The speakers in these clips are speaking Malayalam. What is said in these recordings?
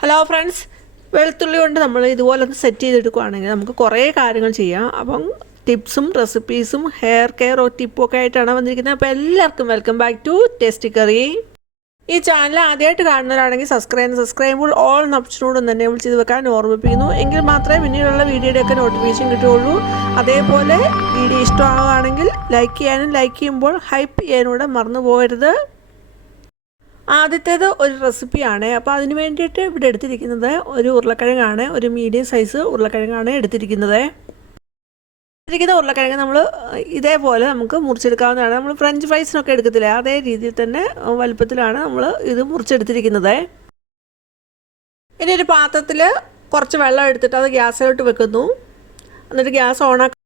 ഹലോ ഫ്രണ്ട്സ് വെളുത്തുള്ളി കൊണ്ട് നമ്മൾ ഇതുപോലെ ഒന്ന് സെറ്റ് ചെയ്തെടുക്കുകയാണെങ്കിൽ നമുക്ക് കുറേ കാര്യങ്ങൾ ചെയ്യാം. അപ്പം ടിപ്സും റെസിപ്പീസും ഹെയർ കെയർ ടിപ്പും ഒക്കെ ആയിട്ടാണ് വന്നിരിക്കുന്നത്. അപ്പോൾ എല്ലാവർക്കും welcome back to tasty curry ഈ ചാനൽ ആദ്യമായിട്ട് കാണുന്നവരാണെങ്കിൽ സബ്സ്ക്രൈബ് സബ്സ്ക്രൈബ് ചെയ്യുമ്പോൾ ഓൾ ഓപ്ഷനോട് തന്നെ വിളിച്ച് ചെയ്ത് വെക്കാൻ ഓർമ്മിപ്പിക്കുന്നു. എങ്കിൽ മാത്രമേ പിന്നീടുള്ള വീഡിയോയുടെയൊക്കെ നോട്ടിഫിക്കേഷൻ കിട്ടുകയുള്ളൂ. അതേപോലെ വീഡിയോ ഇഷ്ടമാവുകയാണെങ്കിൽ ലൈക്ക് ചെയ്യാനും ലൈക്ക് ചെയ്യുമ്പോൾ ഹൈപ്പ് ചെയ്യാനും കൂടെ മറന്നു പോകരുത് ആദ്യത്തേത് ഒരു റെസിപ്പിയാണ്. അപ്പോൾ അതിന് വേണ്ടിയിട്ട് ഇവിടെ എടുത്തിരിക്കുന്നത് ഒരു ഉരുളക്കിഴങ്ങാണ്. ഒരു മീഡിയം സൈസ് ഉരുളക്കിഴങ്ങാണ് എടുത്തിരിക്കുന്നത്. എടുത്തിരിക്കുന്ന ഉരുളക്കിഴങ്ങ് നമ്മൾ ഇതേപോലെ നമുക്ക് മുറിച്ചെടുക്കാവുന്നതാണ്. നമ്മൾ ഫ്രഞ്ച് ഫ്രൈസിനൊക്കെ എടുക്കത്തില്ല? അതേ രീതിയിൽ തന്നെ വലുപ്പത്തിലാണ് നമ്മൾ ഇത് മുറിച്ചെടുത്തിരിക്കുന്നത്. ഇനി ഒരു പാത്രത്തിൽ കുറച്ച് വെള്ളം എടുത്തിട്ട് അത് ഗ്യാസിലോട്ട് വെക്കുന്നു. എന്നിട്ട് ഗ്യാസ് ഓണാക്കി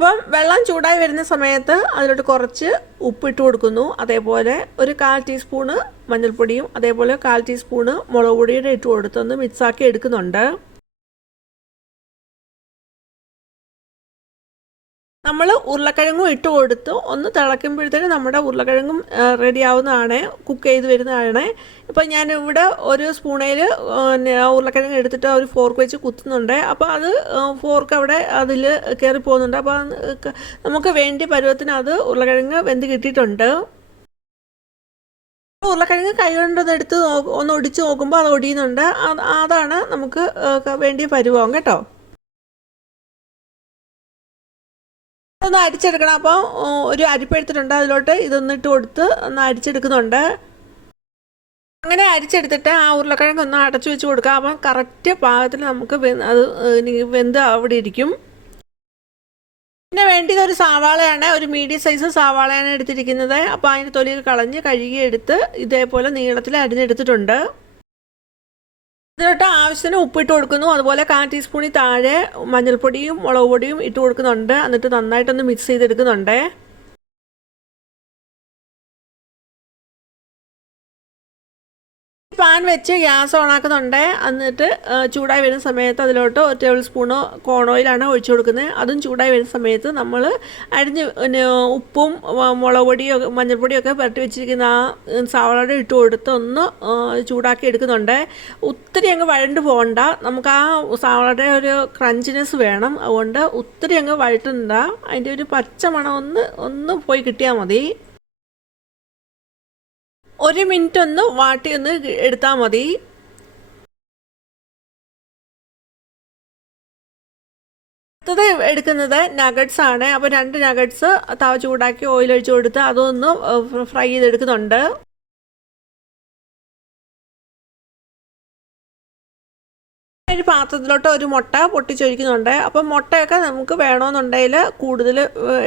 അപ്പം വെള്ളം ചൂടായി വരുന്ന സമയത്ത് അതിലോട്ട് കുറച്ച് ഉപ്പിട്ട് കൊടുക്കുന്നു. അതേപോലെ ഒരു കാൽ ടീസ്പൂണ് മഞ്ഞൾപ്പൊടിയും അതേപോലെ കാൽ ടീസ്പൂണ് മുളക് പൊടിയുടെ ഇട്ട് കൊടുത്തൊന്ന് മിക്സാക്കി എടുക്കുന്നുണ്ട്. നമ്മൾ ഉരുളക്കിഴങ്ങും ഇട്ട് കൊടുത്ത്. ഒന്ന് തിളയ്ക്കുമ്പോഴത്തേന് നമ്മുടെ ഉരുളക്കിഴങ്ങും റെഡി ആവുന്നതാണ്. കുക്ക് ചെയ്ത് വരുന്നതാണ്. ഇപ്പം ഞാനിവിടെ ഒരു സ്പൂണയിൽ ഉരുളക്കിഴങ്ങ് എടുത്തിട്ട് ഒരു ഫോർക്ക് വെച്ച് കുത്തുന്നുണ്ട്. അപ്പോൾ അത് ഫോർക്ക് അവിടെ അതിൽ കയറി പോകുന്നുണ്ട്. അപ്പോൾ നമുക്ക് വേണ്ടി പരുവത്തിന് അത് ഉരുളക്കിഴങ്ങ് വെന്ത് കിട്ടിയിട്ടുണ്ട്. ഉരുളക്കിഴങ്ങ് കൈ കൊണ്ടൊന്ന് എടുത്ത് ഒന്ന് ഒടിച്ച് നോക്കുമ്പോൾ അത് ഒടിയുന്നുണ്ട്. അതാണ് നമുക്ക് വേണ്ടി പരുവം. കേട്ടോ? ഒന്ന് അരിച്ചെടുക്കണം. അപ്പോൾ ഒരു അരിപ്പ് എടുത്തിട്ടുണ്ട്. അതിലോട്ട് ഇതൊന്നിട്ട് കൊടുത്ത് ഒന്ന് അരിച്ചെടുക്കുന്നുണ്ട്. അങ്ങനെ അരിച്ചെടുത്തിട്ട് ആ ഉരുളക്കിഴങ്ങ് ഒന്ന് അടച്ചു വെച്ച് കൊടുക്കാം. അപ്പം കറക്റ്റ് പാകത്തിൽ നമുക്ക് അത് വെന്ത് അവിടെ ഇരിക്കും. പിന്നെ വേണ്ടിയത് ഒരു സവാളയാണ്. ഒരു മീഡിയം സൈസ് സവാളയാണ് എടുത്തിരിക്കുന്നത്. അപ്പോൾ അതിന് തൊലി കളഞ്ഞ് കഴുകി എടുത്ത് ഇതേപോലെ നീളത്തിൽ അരിഞ്ഞെടുത്തിട്ടുണ്ട്. ഇതിലോട്ട് ആവശ്യത്തിന് ഉപ്പിട്ട് കൊടുക്കുന്നു. അതുപോലെ കാൽ ടീസ്പൂണിൽ താഴെ മഞ്ഞൾപ്പൊടിയും മുളക് പൊടിയും ഇട്ട് കൊടുക്കുന്നുണ്ട്. എന്നിട്ട് നന്നായിട്ടൊന്ന് മിക്സ് ചെയ്തെടുക്കുന്നുണ്ട്. പാൻ വെച്ച് ഗ്യാസ് ഓണാക്കുന്നുണ്ട്. എന്നിട്ട് ചൂടായി വരുന്ന സമയത്ത് അതിലോട്ട് ഒരു ടേബിൾ സ്പൂണോ കോൺ ഓയിലാണ് ഒഴിച്ചു കൊടുക്കുന്നത്. അതും ചൂടായി വരുന്ന സമയത്ത് നമ്മൾ അരിഞ്ഞ് ഉപ്പും മുളക് പൊടിയും മഞ്ഞൾപ്പൊടിയൊക്കെ പുരട്ടി വെച്ചിരിക്കുന്ന ആ സവാളയുടെ ഇട്ട് കൊടുത്ത് ഒന്ന് ചൂടാക്കി എടുക്കുന്നുണ്ട്. ഒത്തിരി അങ്ങ് വഴണ്ട് പോകണ്ട. നമുക്ക് ആ സവാളയുടെ ഒരു ക്രഞ്ചിനെസ് വേണം. അതുകൊണ്ട് ഒത്തിരി അങ്ങ് വഴറ്റുന്നുണ്ട അതിന്റെ ഒരു പച്ച മണം ഒന്ന് ഒന്ന് പോയി കിട്ടിയാൽ മതി. ഒരു മിനിറ്റ് ഒന്ന് വാട്ടി ഒന്ന് എടുത്താൽ മതി. അടുത്തത് എടുക്കുന്നത് നഗറ്റ്സ് ആണ്. അപ്പോൾ രണ്ട് നഗറ്റ്സ് തവ ചൂടാക്കി ഓയിൽ ഒഴിച്ച് കൊടുത്ത് അതൊന്ന് ഫ്രൈ ചെയ്തെടുക്കുന്നുണ്ട്. ഒരു പാത്രത്തിലോട്ട് ഒരു മുട്ട പൊട്ടിച്ചൊഴിക്കുന്നുണ്ട്. അപ്പം മുട്ടയൊക്കെ നമുക്ക് വേണമെന്നുണ്ടെങ്കിൽ കൂടുതൽ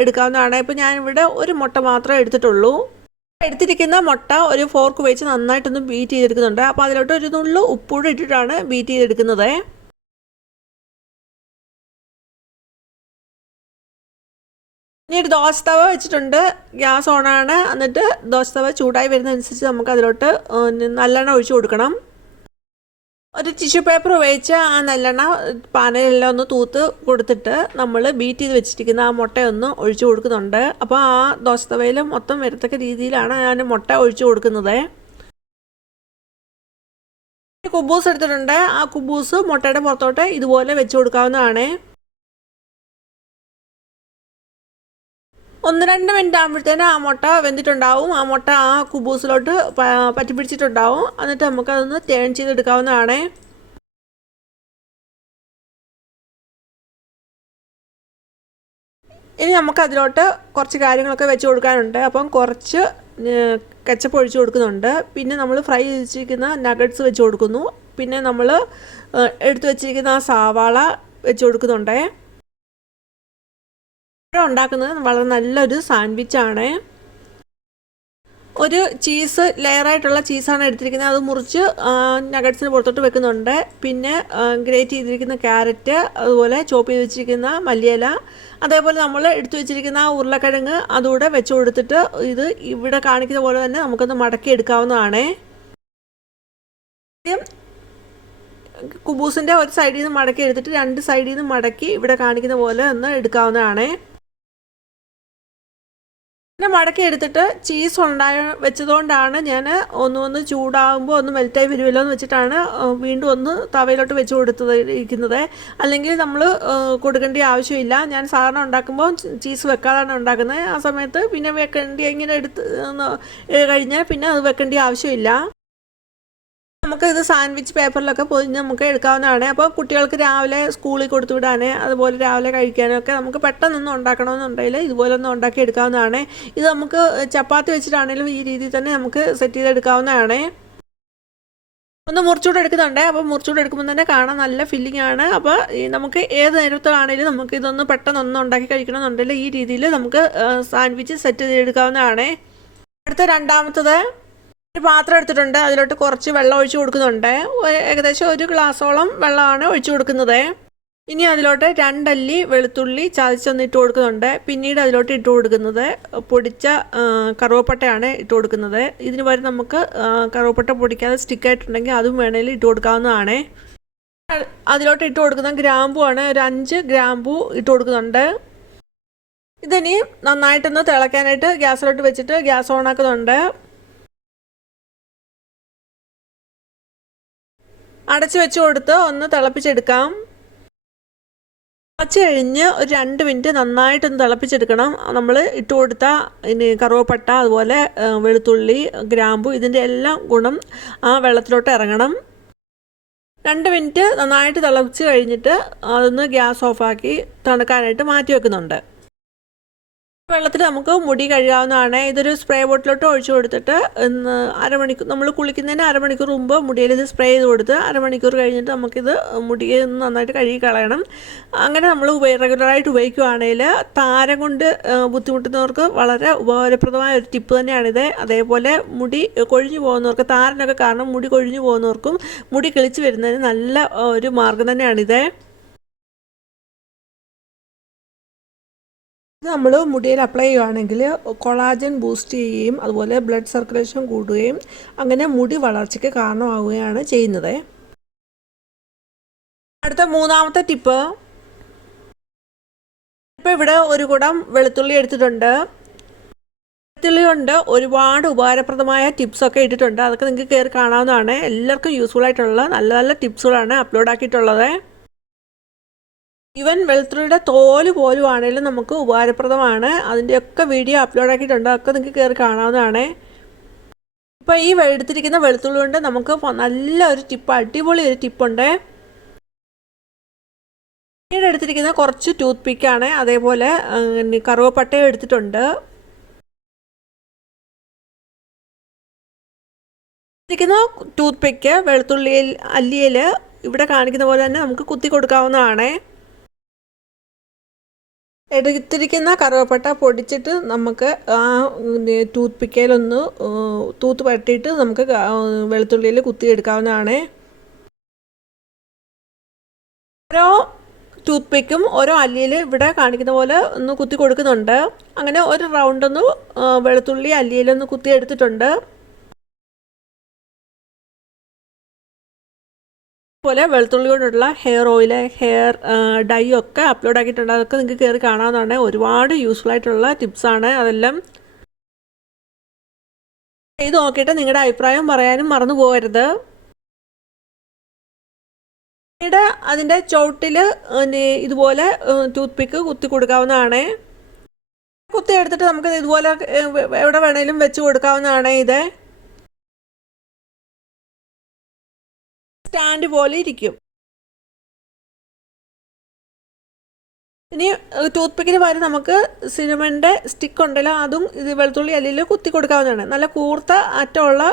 എടുക്കാവുന്നതാണ്. ഇപ്പം ഞാനിവിടെ ഒരു മുട്ട മാത്രമേ എടുത്തിട്ടുള്ളൂ. എടുത്തിരിക്കുന്ന മുട്ട ഒരു ഫോർക്ക് വെച്ച് നന്നായിട്ടൊന്ന് ബീറ്റ് ചെയ്തെടുക്കുന്നുണ്ട്. അപ്പോൾ അതിലോട്ട് ഒരു നുള്ളു ഉപ്പൂടെ ഇട്ടിട്ടാണ് ബീറ്റ് ചെയ്തെടുക്കുന്നത്. ഇനി ഒരു ദോശ തവ വെച്ചിട്ടുണ്ട്. ഗ്യാസ് ഓണാണ് എന്നിട്ട് ദോശ തവ ചൂടായി വരുന്നതനുസരിച്ച് നമുക്ക് അതിലോട്ട് നല്ലെണ്ണ ഒഴിച്ചു കൊടുക്കണം. ഒരു ടിഷ്യൂ പേപ്പർ ഉപയോഗിച്ച് ആ നല്ലെണ്ണ പാനലെല്ലാം ഒന്ന് തൂത്ത് കൊടുത്തിട്ട് നമ്മൾ ബീറ്റ് ചെയ്ത് വെച്ചിരിക്കുന്ന ആ മുട്ടയൊന്ന് ഒഴിച്ചു കൊടുക്കുന്നുണ്ട്. അപ്പോൾ ആ ദോശത്തവയിൽ മൊത്തം വരത്തക്ക രീതിയിലാണ് ഞാൻ മുട്ട ഒഴിച്ചു കൊടുക്കുന്നത്. കുബൂസ് എടുത്തിട്ടുണ്ട്. ആ കുബൂസ് മുട്ടയുടെ പുറത്തോട്ട് ഇതുപോലെ വെച്ച് കൊടുക്കാവുന്നതാണ്. ഒന്ന് രണ്ട് മിനിറ്റ് ആകുമ്പോഴത്തേനും ആ മുട്ട വെന്തിട്ടുണ്ടാവും. ആ മുട്ട ആ കുബൂസിലോട്ട് പറ്റി പിടിച്ചിട്ടുണ്ടാവും എന്നിട്ട് നമുക്കതൊന്ന് ടേൺ ചെയ്തെടുക്കാവുന്നതാണ്. ഇനി നമുക്ക് അതിലോട്ട് കുറച്ച് കാര്യങ്ങളൊക്കെ വെച്ച് കൊടുക്കാനുണ്ട്. അപ്പം കുറച്ച് കെച്ചപ്പ് ഒഴിച്ച് കൊടുക്കുന്നുണ്ട്. പിന്നെ നമ്മൾ ഫ്രൈ ചെയ്തിരിക്കുന്ന നഗറ്റ്സ് വെച്ച് കൊടുക്കുന്നു. പിന്നെ നമ്മൾ എടുത്തു വെച്ചിരിക്കുന്ന ആ സവാള വെച്ച് കൊടുക്കുന്നുണ്ടേ. ഉണ്ടാക്കുന്നത് വളരെ നല്ലൊരു സാൻഡ്വിച്ചാണ്. ഒരു ചീസ് ലെയറായിട്ടുള്ള ചീസാണ് എടുത്തിരിക്കുന്നത്. അത് മുറിച്ച് നഗറ്റ്സിന് പുറത്തോട്ട് വെക്കുന്നുണ്ട്. പിന്നെ ഗ്രേറ്റ് ചെയ്തിരിക്കുന്ന ക്യാരറ്റ് അതുപോലെ ചോപ്പ് ചെയ്ത് വെച്ചിരിക്കുന്ന മല്ലിയില അതേപോലെ നമ്മൾ എടുത്തു വെച്ചിരിക്കുന്ന ആ ഉരുളക്കിഴങ്ങ് അതുകൂടെ വെച്ച് കൊടുത്തിട്ട് ഇത് ഇവിടെ കാണിക്കുന്ന പോലെ തന്നെ നമുക്കൊന്ന് മടക്കി എടുക്കാവുന്നതാണ്. കുബൂസിന്റെ ഒരു സൈഡിൽ നിന്ന് മടക്കി എടുത്തിട്ട് രണ്ട് സൈഡിൽ നിന്ന് മടക്കി ഇവിടെ കാണിക്കുന്ന പോലെ ഒന്ന് എടുക്കാവുന്നതാണ്. പിന്നെ മടക്കി എടുത്തിട്ട് ചീസ് ഉണ്ടായ വെച്ചതുകൊണ്ടാണ് ഞാൻ ഒന്ന് ഒന്ന് ചൂടാകുമ്പോൾ ഒന്ന് മെൽറ്റായി വരുമല്ലോ എന്ന് വെച്ചിട്ടാണ് വീണ്ടും ഒന്ന് തവയിലോട്ട് വെച്ച് കൊടുത്തത് ഇരിക്കുന്നത്. അല്ലെങ്കിൽ നമ്മൾ കൊടുക്കേണ്ട ആവശ്യമില്ല. ഞാൻ സാധാരണ ഉണ്ടാക്കുമ്പോൾ ചീസ് വെക്കാതാണ് ഉണ്ടാക്കുന്നത്. ആ സമയത്ത് പിന്നെ വെക്കേണ്ടി ഇങ്ങനെ എടുത്ത് കഴിഞ്ഞാൽ പിന്നെ അത് വെക്കേണ്ട ആവശ്യമില്ല. നമുക്ക് ഇത് സാൻഡ്വിച്ച് പേപ്പറിലൊക്കെ പൊതിഞ്ഞ് നമുക്ക് എടുക്കാവുന്നതാണ്. അപ്പോൾ കുട്ടികൾക്ക് രാവിലെ സ്കൂളിൽ കൊടുത്തു വിടാൻ അതുപോലെ രാവിലെ കഴിക്കാനും ഒക്കെ നമുക്ക് പെട്ടെന്നൊന്നും ഉണ്ടാക്കണമെന്നുണ്ടെങ്കിൽ ഇതുപോലെ ഒന്ന് ഉണ്ടാക്കി എടുക്കാവുന്നതാണ്. ഇത് നമുക്ക് ചപ്പാത്തി വെച്ചിട്ടാണെങ്കിലും ഈ രീതിയിൽ തന്നെ നമുക്ക് സെറ്റ് ചെയ്തെടുക്കാവുന്നതാണ് ഒന്ന് മുറിച്ചൂടെ എടുക്കുന്നുണ്ട്. അപ്പോൾ മുറിച്ചൂടെ എടുക്കുമ്പോൾ തന്നെ കാണാൻ നല്ല ഫില്ലിംഗ് ആണ്. അപ്പോൾ നമുക്ക് ഏത് നേരത്തിലാണെങ്കിലും നമുക്ക് ഇതൊന്ന് പെട്ടെന്ന് ഉണ്ടാക്കി കഴിക്കണമെന്നുണ്ടെങ്കിൽ ഈ രീതിയിൽ നമുക്ക് സാൻഡ്വിച്ച് സെറ്റ് ചെയ്തെടുക്കാവുന്നതാണ്. അടുത്ത രണ്ടാമത്തത് ഒരു പാത്രം എടുത്തിട്ടുണ്ട്. അതിലോട്ട് കുറച്ച് വെള്ളം ഒഴിച്ചു കൊടുക്കുന്നുണ്ട്. ഏകദേശം ഒരു ഗ്ലാസോളം വെള്ളമാണ് ഒഴിച്ചു കൊടുക്കുന്നത്. ഇനി അതിലോട്ട് രണ്ടല്ലി വെളുത്തുള്ളി ചതച്ചൊന്ന് ഇട്ട് കൊടുക്കുന്നുണ്ട്. പിന്നീട് അതിലോട്ട് ഇട്ട് കൊടുക്കുന്നത് പൊടിച്ച കറുവപ്പട്ടയാണ് ഇട്ട് കൊടുക്കുന്നത്. ഇതിന് പകരം നമുക്ക് കറുവപ്പട്ട പൊടിക്കാതെ സ്റ്റിക്കായിട്ടുണ്ടെങ്കിൽ അതും വേണമെങ്കിൽ ഇട്ട് കൊടുക്കാവുന്നതാണ്. അതിലോട്ട് ഇട്ട് കൊടുക്കുന്ന ഗ്രാമ്പു ആണ്. ഒരു അഞ്ച് ഗ്രാമ്പു ഇട്ട് കൊടുക്കുന്നുണ്ട്. ഇതിനി നന്നായിട്ടൊന്ന് തിളയ്ക്കാനായിട്ട് ഗ്യാസിലോട്ട് വെച്ചിട്ട് ഗ്യാസ് ഓൺ അടച്ചു വെച്ച് കൊടുത്ത് ഒന്ന് തിളപ്പിച്ചെടുക്കാം. തിളച്ച് കഴിഞ്ഞ് ഒരു രണ്ട് മിനിറ്റ് നന്നായിട്ടൊന്ന് തിളപ്പിച്ചെടുക്കണം. നമ്മൾ ഇട്ട് കൊടുത്ത ഇനി കറുവപ്പട്ട അതുപോലെ വെളുത്തുള്ളി ഗ്രാമ്പു ഇതിന്റെ എല്ലാം ഗുണം ആ വെള്ളത്തിലോട്ട് ഇറങ്ങണം. രണ്ട് മിനിറ്റ് നന്നായിട്ട് തിളച്ച് കഴിഞ്ഞിട്ട് അതൊന്ന് ഗ്യാസ് ഓഫാക്കി തണുക്കാനായിട്ട് മാറ്റി വെക്കുന്നുണ്ട്. വെള്ളത്തിൽ നമുക്ക് മുടി കഴുകാവുന്നതാണ്. ഇതൊരു സ്പ്രേ ബോട്ടിലോട്ട് ഒഴിച്ചു കൊടുത്തിട്ട് ഇന്ന് അരമണിക്കൂർ നമ്മൾ കുളിക്കുന്നതിന് അരമണിക്കൂർ മുമ്പ് മുടിയിൽ ഇത് സ്പ്രേ ചെയ്ത് കൊടുത്ത് അരമണിക്കൂർ കഴിഞ്ഞിട്ട് നമുക്കിത് മുടിയിൽ നിന്ന് നന്നായിട്ട് കഴുകി കളയണം അങ്ങനെ നമ്മൾ റെഗുലറായിട്ട് ഉപയോഗിക്കുകയാണെങ്കിൽ താരം കൊണ്ട് ബുദ്ധിമുട്ടുന്നവർക്ക് വളരെ ഉപകാരപ്രദമായ ഒരു ടിപ്പ് തന്നെയാണിത്. അതേപോലെ മുടി കൊഴിഞ്ഞു പോകുന്നവർക്ക് താരനൊക്കെ കാരണം മുടി കൊഴിഞ്ഞു പോകുന്നവർക്കും മുടി കിളിച്ച് വരുന്നതിന് നല്ല ഒരു മാർഗം തന്നെയാണിത്. നമ്മൾ മുടിയിൽ അപ്ലൈ ചെയ്യുകയാണെങ്കിൽ കൊളാജൻ ബൂസ്റ്റ് ചെയ്യുകയും അതുപോലെ ബ്ലഡ് സർക്കുലേഷൻ കൂടുകയും അങ്ങനെ മുടി വളർച്ചയ്ക്ക് കാരണമാവുകയാണ് ചെയ്യുന്നത്. അടുത്ത മൂന്നാമത്തെ ടിപ്പ് ഇപ്പോൾ ഇവിടെ ഒരു കുടം വെളുത്തുള്ളി എടുത്തിട്ടുണ്ട്. വെളുത്തുള്ളി കൊണ്ട് ഒരുപാട് ഉപകാരപ്രദമായ ടിപ്സൊക്കെ ഇട്ടിട്ടുണ്ട്. അതൊക്കെ നിങ്ങൾക്ക് കയറി കാണാവുന്നതാണ്. എല്ലാവർക്കും യൂസ്ഫുൾ ആയിട്ടുള്ള നല്ല നല്ല ടിപ്സുകളാണ് അപ്ലോഡ് ആക്കിയിട്ടുള്ളത്. ഈവൻ വെളുത്തുള്ളിയുടെ തോൽ പോലും ആണെങ്കിലും നമുക്ക് ഉപകാരപ്രദമാണ്. അതിന്റെയൊക്കെ വീഡിയോ അപ്ലോഡ് ആക്കിയിട്ടുണ്ട്. അതൊക്കെ നിങ്ങൾക്ക് കയറി കാണാവുന്നതാണ്. ഇപ്പോൾ ഈ എടുത്തിരിക്കുന്ന വെളുത്തുള്ളി കൊണ്ട് നമുക്ക് നല്ല ഒരു ടിപ്പ് അടിപൊളി ഒരു ടിപ്പുണ്ട് പിന്നീട് എടുത്തിരിക്കുന്ന കുറച്ച് ടൂത്ത് പിക്കാണ് അതേപോലെ കറുവപ്പട്ടയും എടുത്തിട്ടുണ്ട്. ഇരിക്കുന്ന ടൂത്ത് പിക്ക് വെളുത്തുള്ളിയിൽ അല്ലിയിൽ ഇവിടെ കാണിക്കുന്ന പോലെ തന്നെ നമുക്ക് കുത്തി കൊടുക്കാവുന്നതാണ്. എടുത്തിരിക്കുന്ന കറുവപ്പട്ട പൊടിച്ചിട്ട് നമുക്ക് ആ ടൂത്ത് പിക്കയിലൊന്ന് തൂത്ത് പരട്ടിയിട്ട് നമുക്ക് വെളുത്തുള്ളിയിൽ കുത്തിയെടുക്കാവുന്നതാണ്. ഓരോ ടൂത്ത് പിക്കും ഓരോ അല്ലിയിൽ ഇവിടെ കാണിക്കുന്ന പോലെ ഒന്ന് കുത്തി കൊടുക്കുന്നുണ്ട്. അങ്ങനെ ഒരു റൗണ്ടൊന്ന് വെളുത്തുള്ളി അല്ലിയിലൊന്ന് കുത്തി എടുത്തിട്ടുണ്ട് പോലെ വെളുത്തുള്ളി കൊണ്ടുള്ള ഹെയർ ഓയിൽ ഹെയർ ഡൈ ഒക്കെ അപ്ലോഡ് ആക്കിയിട്ടുണ്ട്. അതൊക്കെ നിങ്ങൾക്ക് കയറി കാണാവുന്നതാണ്. ഒരുപാട് യൂസ്ഫുൾ ആയിട്ടുള്ള ടിപ്സാണ് അതെല്ലാം ചെയ്ത് നോക്കിയിട്ട് നിങ്ങളുടെ അഭിപ്രായം പറയാനും മറന്നു പോകരുത്. പിന്നീട് അതിന്റെ ചുവട്ടിൽ ഇതുപോലെ ടൂത്ത് പിക്ക് കുത്തി കൊടുക്കാവുന്നതാണ്. കുത്തി എടുത്തിട്ട് നമുക്ക് ഇതുപോലെ എവിടെ വേണേലും വെച്ച് കൊടുക്കാവുന്നതാണ് ഇത്. സ്റ്റാൻഡ് പോലെ ഇരിക്കും. ഇനി ടൂത്ത് പിക്കിന് പകരം നമുക്ക് സിനിമന്റെ സ്റ്റിക്ക് ഉണ്ടല്ലോ അതും ഇത് വെളുത്തുള്ളി അല്ലിൽ കുത്തി കൊടുക്കാവുന്നതാണ്. നല്ല കൂർത്ത അറ്റമുള്ള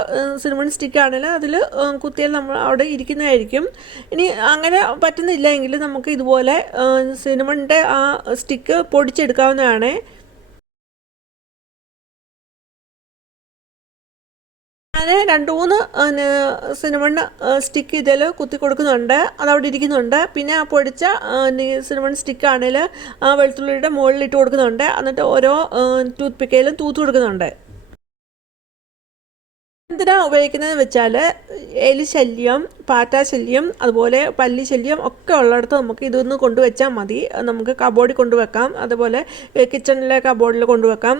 സിനിമൺ സ്റ്റിക്ക് ആണെങ്കിൽ അതിൽ കുത്തിയാൽ നമ്മൾ അവിടെ ഇരിക്കുന്നതായിരിക്കും. ഇനി അങ്ങനെ പറ്റുന്നില്ല എങ്കിൽ നമുക്ക് ഇതുപോലെ സിനിമന്റെ ആ സ്റ്റിക്ക് പൊടിച്ചെടുക്കാവുന്നതാണ്. ഞാൻ രണ്ട് മൂന്ന് സിനിമൺ സ്റ്റിക്ക് ഇതിൽ കുത്തി കൊടുക്കുന്നുണ്ട്. അതവിടെ ഇരിക്കുന്നുണ്ട്. പിന്നെ ആ പൊടിച്ച സിനിമൺ സ്റ്റിക്കാണെങ്കിൽ ആ വെളുത്തുള്ളിയുടെ മുകളിൽ ഇട്ട് കൊടുക്കുന്നുണ്ട്. എന്നിട്ട് ഓരോ ടൂത്ത് പിക്കയിലും തൂത്ത് കൊടുക്കുന്നുണ്ട്. എന്തിനാ ഉപയോഗിക്കുന്നതെന്ന് വെച്ചാൽ എലി ശല്യം പാറ്റ ശല്യം അതുപോലെ പല്ലി ശല്യം ഒക്കെ ഉള്ളിടത്ത് നമുക്ക് ഇതൊന്ന് കൊണ്ടുവച്ചാൽ മതി. നമുക്ക് കബോർഡിൽ കൊണ്ടുവെക്കാം. അതുപോലെ കിച്ചണിലെ കബോർഡിൽ കൊണ്ടുവെക്കാം.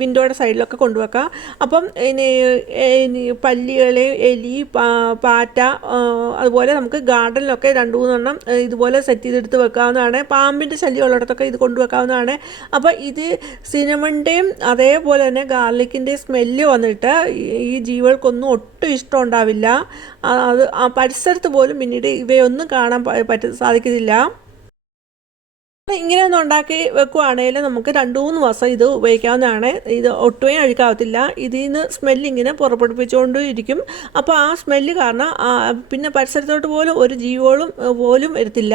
വിൻഡോയുടെ സൈഡിലൊക്കെ കൊണ്ടുവെക്കാം. അപ്പം ഇനി പല്ലികളെ എലി പാറ്റ അതുപോലെ നമുക്ക് ഗാർഡനിലൊക്കെ രണ്ട് മൂന്നെണ്ണം ഇതുപോലെ സെറ്റ് ചെയ്തെടുത്ത് വെക്കാവുന്നതാണ്. പാമ്പിന്റെ ശല്യം ഉള്ളിടത്തൊക്കെ ഇത് കൊണ്ടുവെക്കാവുന്നതാണ്. അപ്പോൾ ഇത് സിനിമന്റെയും അതേപോലെ തന്നെ ഗാർലിക്കിന്റെയും സ്മെല്ല് വന്നിട്ട് ഈ ജീവികൾക്കൊന്നും ഒട്ടും ഇഷ്ടം ഉണ്ടാവില്ല. അത് ആ പരിസരത്ത് പോലും പിന്നീട് ഇവയൊന്നും കാണാൻ പറ്റ സാധിക്കുന്നില്ല. ഇങ്ങനെ ഒന്ന് ഉണ്ടാക്കി വെക്കുവാണെങ്കിൽ നമുക്ക് രണ്ട് മൂന്ന് ദിവസം ഇത് ഉപയോഗിക്കാവുന്നതാണ്. ഇത് ഒട്ടുമേ അഴുക്കാവത്തില്ല. ഇതിൽ നിന്ന് സ്മെല്ല് ഇങ്ങനെ പുറപ്പെടുപ്പിച്ചുകൊണ്ട് ഇരിക്കും അപ്പോൾ ആ സ്മെല്ല് കാരണം പിന്നെ പരിസരത്തോട്ട് പോലും ഒരു ജീവികളും പോലും വരത്തില്ല.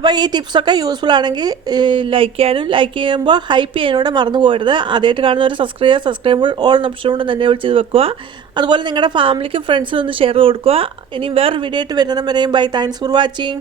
അപ്പോൾ ഈ ടിപ്സൊക്കെ യൂസ്ഫുൾ ആണെങ്കിൽ ലൈക്ക് ചെയ്യാനും ലൈക്ക് ചെയ്യുമ്പോൾ ഹൈപ്പ് ചെയ്യാനോടെ മറന്നു പോകരുത്. ആദ്യമായിട്ട് കാണുന്ന ഒരു സബ്സ്ക്രൈബ് സബ്സ്ക്രൈബ് ഓൾ ഓപ്ഷൻ കൊണ്ട് തന്നെ വിളിച്ച് വെക്കുക. അതുപോലെ നിങ്ങളുടെ ഫാമിലിക്കും ഫ്രണ്ട്സിനും ഒന്ന് ഷെയർ കൊടുക്കുക. ഇനി വേറൊരു വീഡിയോ ആയിട്ട് വരുന്ന വരെയും ബൈ താങ്ക്സ് ഫോർ വാച്ചിങ്